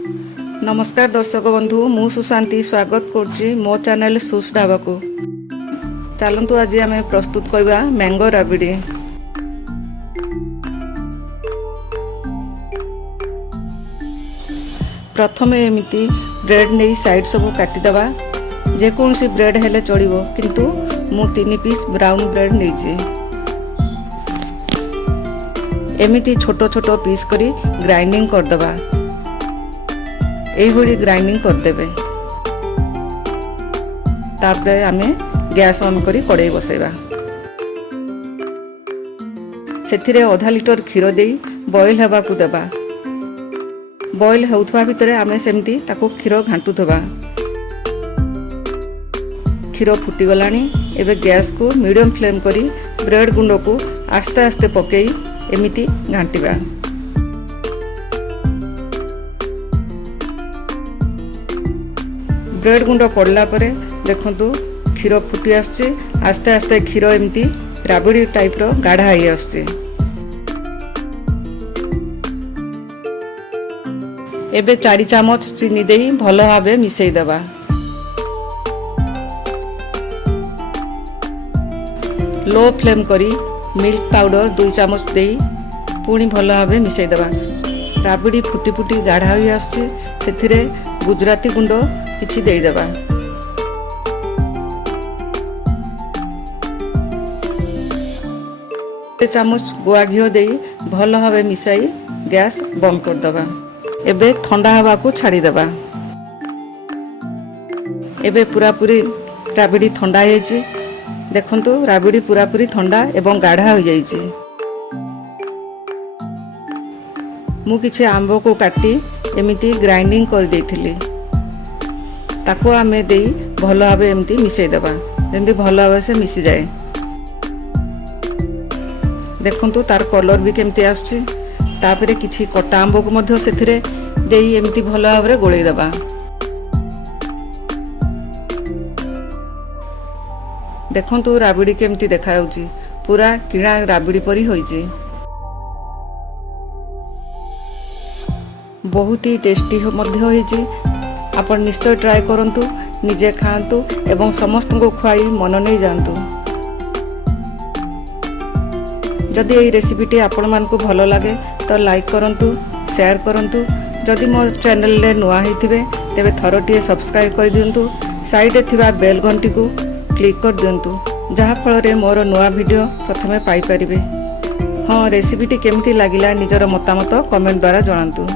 नमस्कार दर्शक बंधु मु सुशांति स्वागत करुच्ची मो चैनल सुस ढाबा को। चलतु आज आम प्रस्तुत करवा मैंगो राबिड़ी। प्रथम एमती ब्रेड नहीं साइड सब काटिदवा। जेकोसी ब्रेड हेले चलिबो किंतु मु 3 पीस ब्राउन ब्रेड नहीं एमती छोट छोट पीस करी ग्राइंडिंग करदबा। यही ग्राइंडिंग करदेवे। तापरे आमे गैस ऑन करी कड़ाई बसेबा। सेथिरे आधा लिटर क्षीर दे बॉईल हेबा को देबा। बॉईल होउथवा भितरे आमे सेमती ताको क्षीर घांटुथबा। क्षीर फुटी गलानी। एबे गैस को मीडियम फ्लेम करी ब्रेड गुंड को आस्ते आस्ते पकेई एमिति घांटिबा। ब्रेड गुंड पड़ला परे देखंतु क्षीर फुटी आसछि। आस्ते आस्ते क्षीर एमिति राबिड़ी टाइप रो गाढ़ा होई आसछि। एबे 4 चामच चीनी देई भलो भाबे मिसेई देबा। लो फ्लेम करी मिल्क पाउडर 2 चामच देई पुणी भलो भाबे मिसेई देबा। राबिड़ी फुटी फुटी गाढ़ा होई आसछि। सेथिरे गुजराती गुंड किछि देई देबा। चामच गुआ घिओ देई भलो भाबे मिसाई गैस बंद कर देबा। एबे ठंडा हवा को छाड़ी देबा। एबे पूरा पूरी राबिड़ी ठंडा हो जाइए। देखंतु राबिड़ी पूरा पूरी ठंडा एवं गाढ़ा हो जाइए। मु किछि आंबो को काटी एमिति ग्राइंडिंग कर देइथिली। ताको आमे देई भलो भाबे एमिति मिसेई देबा जेंति भलो भाबे से मिसी जाए। देखंतु तार कलर भी केमति आछी। तापरे किछि कटा आंबो को मध्य सेथिरे देई एमिति भलो भाबे गोळेई देबा। देखंतु राबिड़ी केमति देखा जाउची। पूरा किणा राबिड़ी परी होईची। बहुत ही टेस्टी मध्य होईची। आपण निश्चय ट्राई करंतु, निजे खांतु एवं समस्त को खुआई मन नहीं जानतु। जदि यही रेसिपीटी आपण मानकु भलो लागे तो लाइक करंतु, शेयर करंतु। जदि मो चैनल रे नुआ होइथिबे तेबे थरोटिए सब्सक्राइब कर दियंतु। साइड रे थिबा बेल घंटी को क्लिक कर दियंतु जहा फल रे मोर नुआ वीडियो प्रथमे पाई परिबे। हाँ, रेसिपीटी केमती लागिला निजर मतामत कमेंट द्वारा जणांतु।